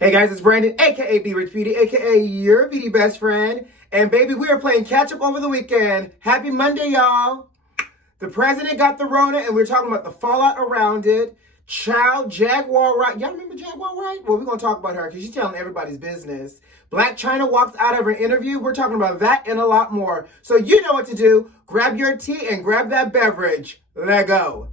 Hey guys, it's Brandon, aka B.Rich Beauty, aka your beauty best friend. And baby, we are playing catch up over the weekend. Happy Monday, y'all. The president got the Rona, and we're talking about the fallout around it. Child, Jaguar Wright. Y'all remember Jaguar Wright? Well, we're going to talk about her because she's telling everybody's business. BLAC CHYNA walks out of her interview. We're talking about that and a lot more. So you know what to do. Grab your tea and grab that beverage. Let go.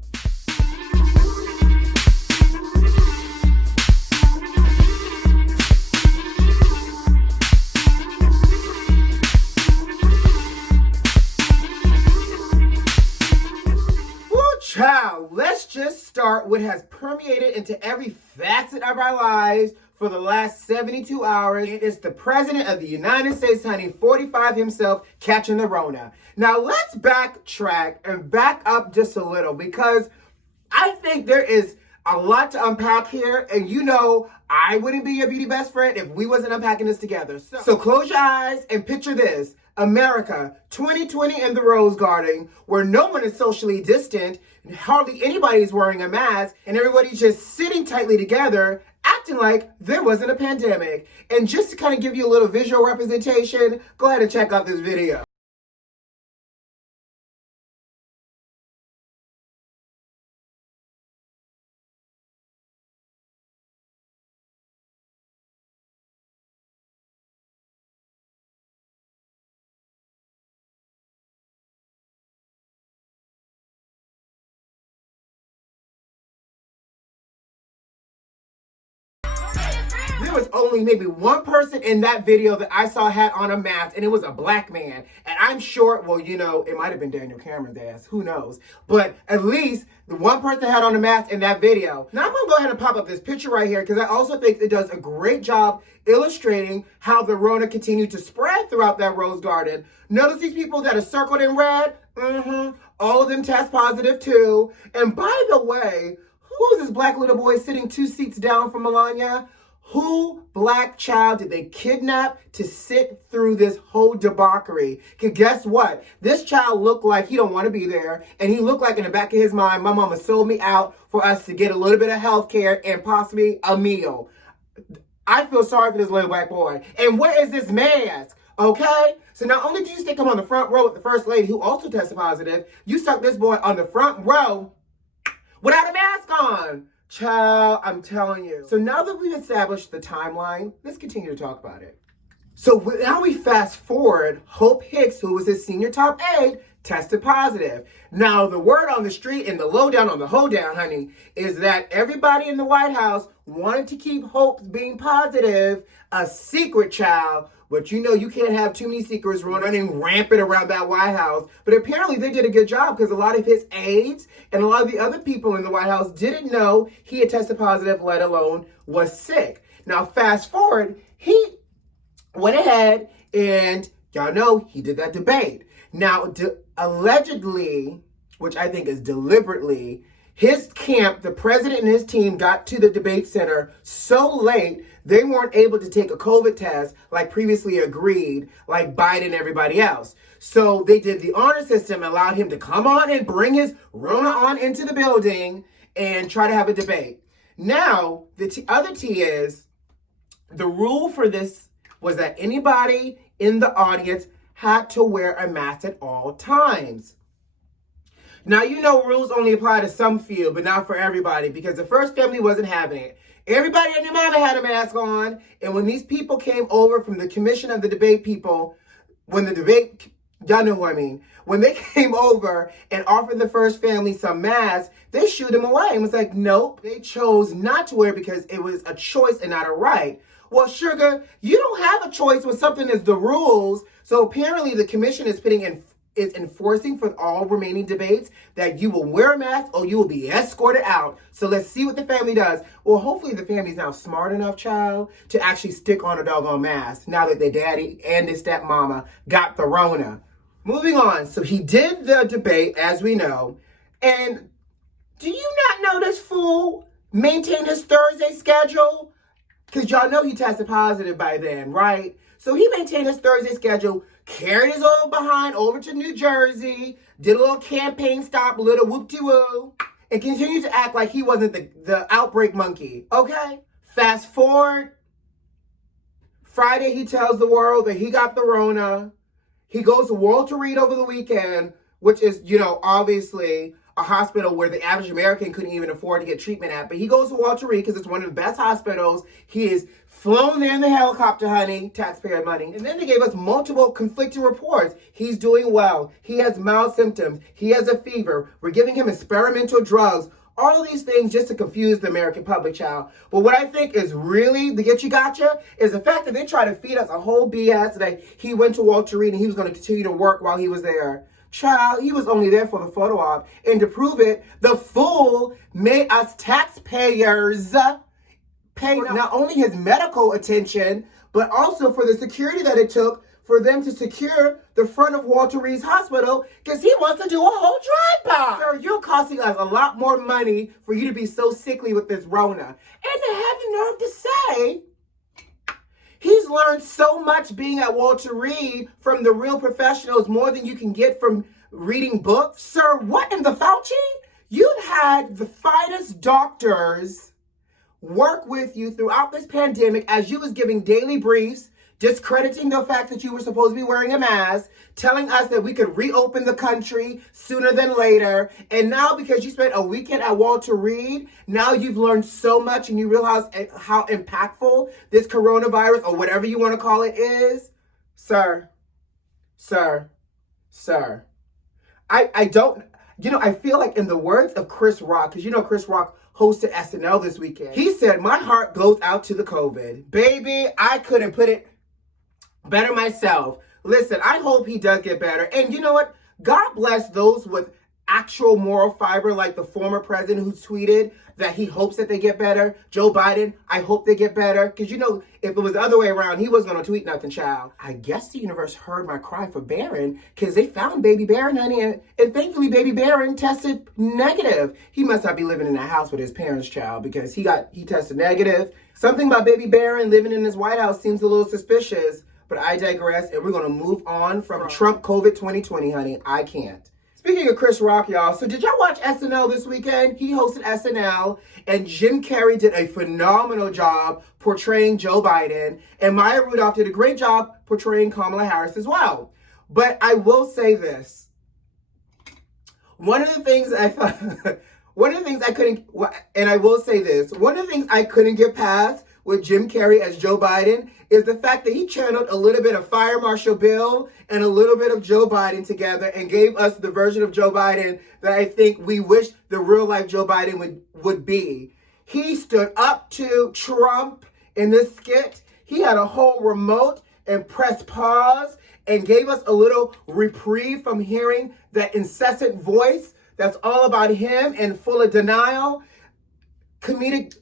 Child, let's just start what has permeated into every facet of our lives for the last 72 hours. It is the president of the United States, honey, 45 himself, catching the Rona. Now, let's backtrack and back up just a little because I think there is a lot to unpack here. And you know, I wouldn't be your beauty best friend if we wasn't unpacking this together. So close your eyes and picture this. America, 2020 in the Rose Garden, where no one is socially distant, and hardly anybody is wearing a mask, and everybody's just sitting tightly together, acting like there wasn't a pandemic. And just to kind of give you a little visual representation, go ahead and check out this video. There was only maybe one person in that video that I saw had on a mask, and it was a black man. And I'm sure, well, you know, it might have been Daniel Cameron's ass. Who knows? But at least the one person had on a mask in that video. Now I'm going to go ahead and pop up this picture right here because I also think it does a great job illustrating how the Rona continued to spread throughout that rose garden. Notice these people that are circled in red? All of them test positive too. And by the way, who is this black little boy sitting 2 seats down from Melania? Who black child did they kidnap to sit through this whole debauchery? Because guess what? This child looked like he don't want to be there. And he looked like in the back of his mind, my mama sold me out for us to get a little bit of health care and possibly a meal. I feel sorry for this little black boy. And where is this mask? Okay? So not only did you stick him on the front row with the first lady who also tested positive, you stuck this boy on the front row without a mask on. Child, I'm telling you. So now that we've established the timeline, let's continue to talk about it. So now we fast forward, Hope Hicks, who was his senior top aide, tested positive. Now, the word on the street and the lowdown on the hoedown, honey, is that everybody in the White House wanted to keep Hope being positive a secret, child. But you know you can't have too many secrets running rampant around that White House. But apparently they did a good job because a lot of his aides and a lot of the other people in the White House didn't know he had tested positive, let alone was sick. Now, fast forward, he went ahead and y'all know he did that debate. Now, allegedly, which I think is deliberately, his camp, the president and his team got to the debate center so late, they weren't able to take a COVID test like previously agreed, like Biden and everybody else. So they did the honor system, allowed him to come on and bring his Rona on into the building and try to have a debate. Now, the other T is, the rule for this was that anybody in the audience had to wear a mask at all times. Now, you know rules only apply to some few, but not for everybody, because the first family wasn't having it. Everybody and their mama had a mask on, and when these people came over from the commission of the debate people, when the debate, y'all know who I mean, when they came over and offered the first family some masks, they shooed them away and was like, nope. They chose not to wear it because it was a choice and not a right. Well, sugar, you don't have a choice when something is the rules. So apparently the commission is enforcing for all remaining debates that you will wear a mask or you will be escorted out. So let's see what the family does. Well, hopefully the family's now smart enough, child, to actually stick on a doggone mask now that their daddy and their stepmama got the Rona. Moving on. So he did the debate, as we know. And do you not know this fool maintained his Thursday schedule? Because y'all know he tested positive by then, right? So he maintained his Thursday schedule, carried his old behind over to New Jersey, did a little campaign stop, little whoop-de-woo, and continued to act like he wasn't the outbreak monkey, okay? Fast forward Friday, he tells the world that he got the Rona. He goes to Walter Reed over the weekend, which is, you know, obviously a hospital where the average American couldn't even afford to get treatment at. But he goes to Walter Reed because it's one of the best hospitals. He is flown there in the helicopter, honey, taxpayer money. And then they gave us multiple conflicting reports. He's doing well. He has mild symptoms. He has a fever. We're giving him experimental drugs. All of these things just to confuse the American public, child. But what I think is really the get you gotcha is the fact that they try to feed us a whole BS that he went to Walter Reed and he was going to continue to work while he was there. Child, he was only there for the photo op. And to prove it, the fool made us taxpayers pay not only his medical attention, but also for the security that it took for them to secure the front of Walter Reed's hospital because he wants to do a whole drive-by. Sir, you're costing us a lot more money for you to be so sickly with this Rona. And to have the nerve to say he's learned so much being at Walter Reed from the real professionals, more than you can get from reading books. Sir, what in the Fauci? You've had the finest doctors work with you throughout this pandemic as you was giving daily briefs, discrediting the fact that you were supposed to be wearing a mask, telling us that we could reopen the country sooner than later. And now because you spent a weekend at Walter Reed, now you've learned so much and you realize how impactful this coronavirus or whatever you want to call it is. Sir. I don't, you know, I feel like in the words of Chris Rock, because you know Chris Rock hosted SNL this weekend. He said, my heart goes out to the COVID. Baby, I couldn't put it better myself. Listen, I hope he does get better. And you know what? God bless those with actual moral fiber, like the former president who tweeted that he hopes that they get better. Joe Biden, I hope they get better. Because you know, if it was the other way around, he wasn't going to tweet nothing, child. I guess the universe heard my cry for Barron because they found baby Barron, honey. And thankfully, baby Barron tested negative. He must not be living in that house with his parents, child, because he tested negative. Something about baby Barron living in his White House seems a little suspicious. But I digress, and we're going to move on from Trump COVID 2020, honey. I can't. Speaking of Chris Rock, y'all, so did y'all watch SNL this weekend? He hosted SNL, and Jim Carrey did a phenomenal job portraying Joe Biden, and Maya Rudolph did a great job portraying Kamala Harris as well. But I will say this. One of the things I couldn't get past with Jim Carrey as Joe Biden is the fact that he channeled a little bit of Fire Marshal Bill and a little bit of Joe Biden together and gave us the version of Joe Biden that I think we wish the real life Joe Biden would be. He stood up to Trump in this skit. He had a whole remote and pressed pause and gave us a little reprieve from hearing that incessant voice that's all about him and full of denial. Comedic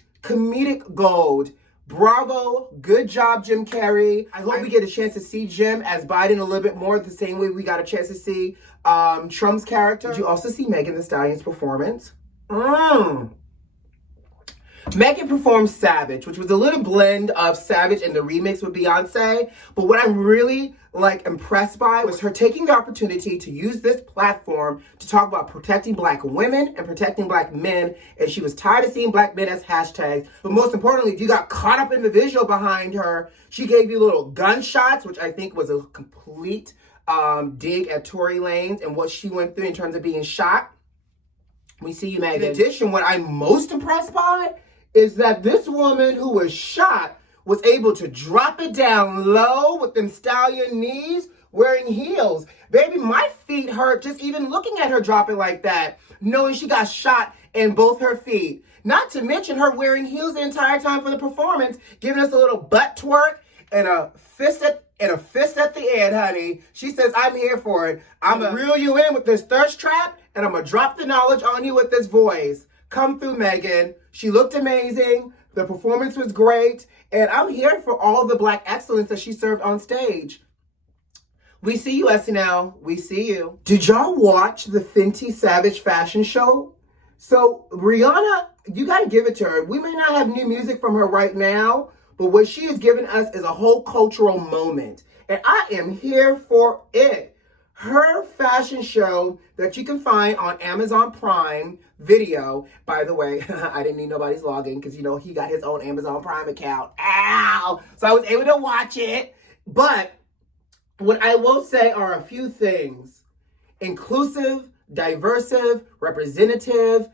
gold. Bravo. Good job, Jim Carrey. I hope we get a chance to see Jim as Biden a little bit more the same way we got a chance to see Trump's character. Did you also see Megan Thee Stallion's performance? Megan performed Savage, which was a little blend of Savage and the remix with Beyonce. But what I'm really impressed by was her taking the opportunity to use this platform to talk about protecting Black women and protecting Black men. And she was tired of seeing Black men as hashtags. But most importantly, if you got caught up in the visual behind her, she gave you little gunshots, which I think was a complete dig at Tory Lanez and what she went through in terms of being shot. We see you, Megan. In addition, what I'm most impressed by is that this woman who was shot was able to drop it down low with them stallion knees wearing heels. Baby, my feet hurt just even looking at her drop it like that, knowing she got shot in both her feet. Not to mention her wearing heels the entire time for the performance, giving us a little butt twerk and a fist at the end, honey. She says, I'm here for it. I'm going to reel you in with this thirst trap, and I'm going to drop the knowledge on you with this voice. Come through, Megan. She looked amazing. The performance was great. And I'm here for all the Black excellence that she served on stage. We see you, SNL. We see you. Did y'all watch the Fenty Savage fashion show? So Rihanna, you got to give it to her. We may not have new music from her right now, but what she has given us is a whole cultural moment. And I am here for it. her fashion show that you can find on Amazon Prime Video. By the way, I didn't need nobody's login because, you know, he got his own Amazon Prime account. Ow! So I was able to watch it. But what I will say are a few things. Inclusive, diversive, representative,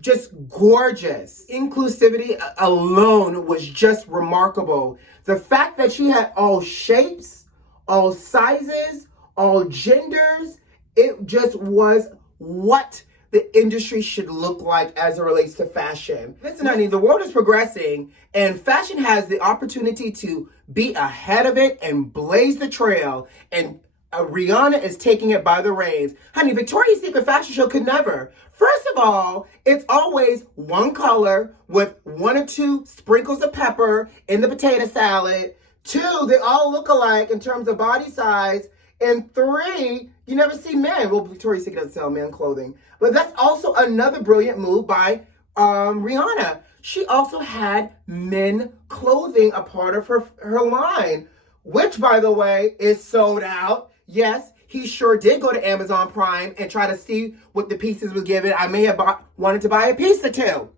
just gorgeous. Inclusivity alone was just remarkable. The fact that she had all shapes, all sizes, all genders, it just was what the industry should look like as it relates to fashion. Listen, honey, the world is progressing and fashion has the opportunity to be ahead of it and blaze the trail, and Rihanna is taking it by the reins. Honey, Victoria's Secret fashion show could never. First of all, it's always one color with 1 or 2 sprinkles of pepper in the potato salad. 2, they all look alike in terms of body size. And 3, you never see men. Well, Victoria's Secret doesn't sell men clothing. But that's also another brilliant move by Rihanna. She also had men clothing a part of her line, which, by the way, is sold out. Yes, he sure did go to Amazon Prime and try to see what the pieces was given. I may have wanted to buy a piece or 2.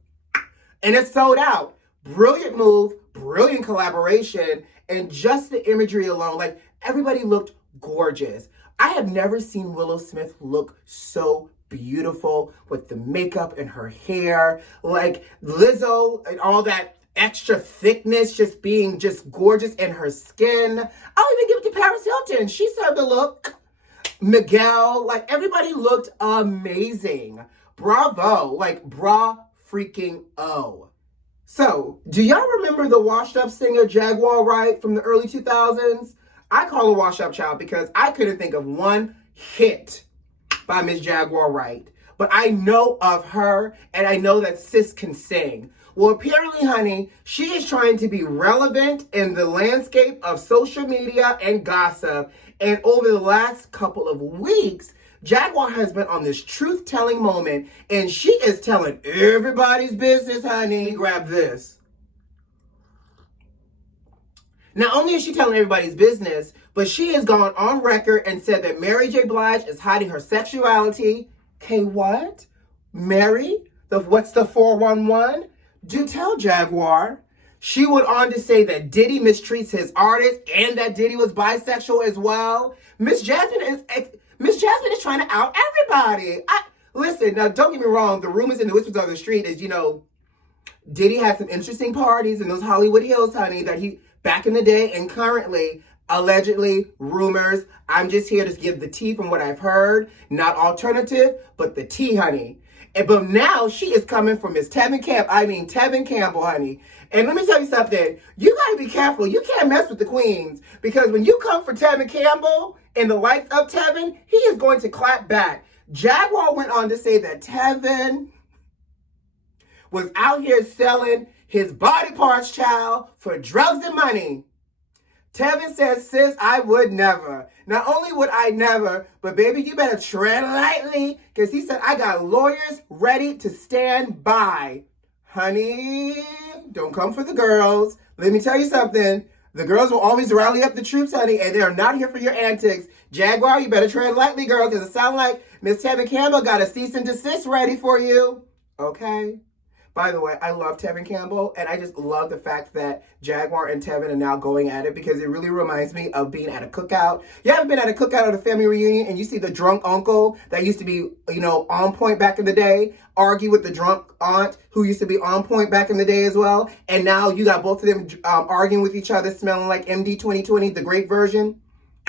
And it's sold out. Brilliant move, brilliant collaboration, and just the imagery alone. Like, everybody looked gorgeous. I have never seen Willow Smith look so beautiful with the makeup and her hair. Like Lizzo and all that extra thickness, just being just gorgeous in her skin. I'll even give it to Paris Hilton. She served a look. Miguel, like everybody looked amazing. Bravo, like bra freaking O. So, do y'all remember the washed up singer Jaguar Wright from the early 2000s? I call her washed up child because I couldn't think of one hit by Miss Jaguar Wright. But I know of her and I know that sis can sing. Well, apparently, honey, she is trying to be relevant in the landscape of social media and gossip. And over the last couple of weeks, Jaguar has been on this truth-telling moment, and she is telling everybody's business, honey. Grab this. Not only is she telling everybody's business, but she has gone on record and said that Mary J. Blige is hiding her sexuality. Okay, what? Mary? What's the 411? Do tell, Jaguar. She went on to say that Diddy mistreats his artists and that Diddy was bisexual as well. Miss Jasmine is trying to out everybody. Listen, now don't get me wrong. The rumors and the whispers of the street is, you know, Diddy had some interesting parties in those Hollywood Hills, honey, that he, back in the day and currently, allegedly, rumors. I'm just here to give the tea from what I've heard. Not alternative, but the tea, honey. But now she is coming from Miss Tevin Campbell, honey. And let me tell you something. You got to be careful. You can't mess with the queens. Because when you come for Tevin Campbell and the likes of Tevin, he is going to clap back. Jaguar went on to say that Tevin was out here selling his body parts, child, for drugs and money. Tevin says, sis, I would never. Not only would I never, but baby, you better tread lightly, because he said, I got lawyers ready to stand by. Honey, don't come for the girls. Let me tell you something. The girls will always rally up the troops, honey, and they are not here for your antics. Jaguar, you better tread lightly, girl, because it sounds like Miss Tevin Campbell got a cease and desist ready for you. Okay? By the way, I love Tevin Campbell, and I just love the fact that Jaguar and Tevin are now going at it because it really reminds me of being at a cookout. You haven't been at a cookout or a family reunion and you see the drunk uncle that used to be, you know, on point back in the day, argue with the drunk aunt who used to be on point back in the day as well, and now you got both of them arguing with each other, smelling like MD 2020, the great version.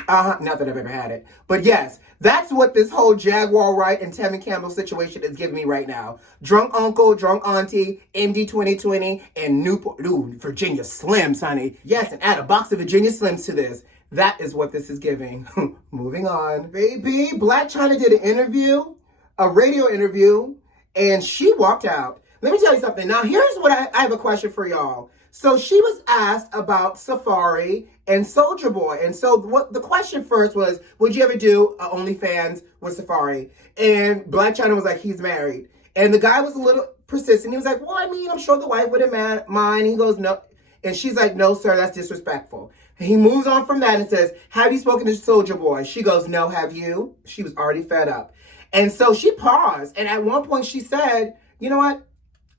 Not that I've ever had it. But yes, that's what this whole Jaguar Wright and Tevin Campbell situation is giving me right now. Drunk uncle, drunk auntie, MD 2020, and Newport, Virginia Slims, honey. Yes, and add a box of Virginia Slims to this. That is what this is giving. Moving on. Baby, BLAC CHYNA did an interview, a radio interview, and she walked out. Let me tell you something. Now, here's what I have a question for y'all. So she was asked about Safari and Soulja Boy. And so what the question first was, would you ever do a OnlyFans with Safari? And BLAC CHYNA was like, he's married. And the guy was a little persistent. He was like, well, I mean, I'm sure the wife wouldn't mind. He goes, no. And she's like, no, sir, that's disrespectful. And he moves on from that and says, have you spoken to Soulja Boy? She goes, no, have you? She was already fed up. And so she paused. And at one point she said, you know what?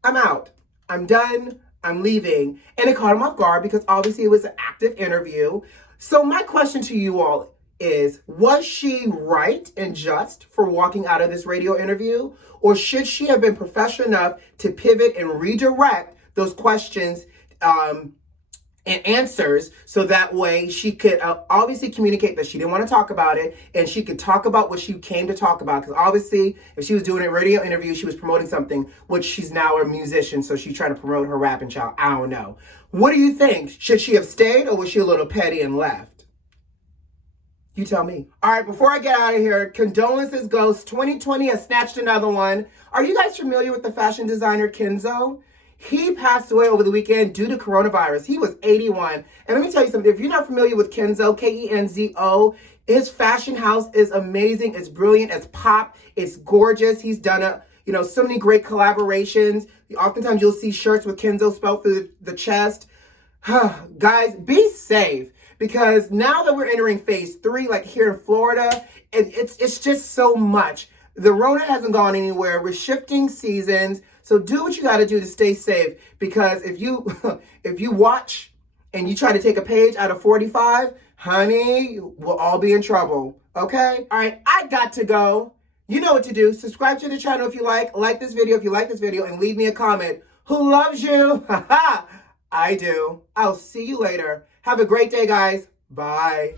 I'm out. I'm done. I'm leaving. And it caught him off guard because obviously it was an active interview. So my question to you all is, was she right and just for walking out of this radio interview? Or should she have been professional enough to pivot and redirect those questions and answers so that way she could obviously communicate that she didn't want to talk about it and she could talk about what she came to talk about? Because obviously if she was doing a radio interview, she was promoting something, which she's now a musician, so she's trying to promote her rapping child. I don't know. What do you think? Should she have stayed or was she a little petty and left? You tell me. All right, before I get out of here, condolences, Ghost. 2020 has snatched another one. Are you guys familiar with the fashion designer Kenzo? He passed away over the weekend due to coronavirus. He was 81. And let me tell you something. If you're not familiar with Kenzo, Kenzo, his fashion house is amazing. It's brilliant. It's pop. It's gorgeous. He's done so many great collaborations. Oftentimes you'll see shirts with Kenzo spelled through the chest. Guys, be safe. Because now that we're entering phase 3, like here in Florida, it's just so much. The Rona hasn't gone anywhere. We're shifting seasons. So do what you got to do to stay safe. Because if you watch and you try to take a page out of 45, honey, we'll all be in trouble. Okay? All right, I got to go. You know what to do. Subscribe to the channel if you like this video if you like this video, and leave me a comment. Who loves you? I do. I'll see you later. Have a great day, guys. Bye.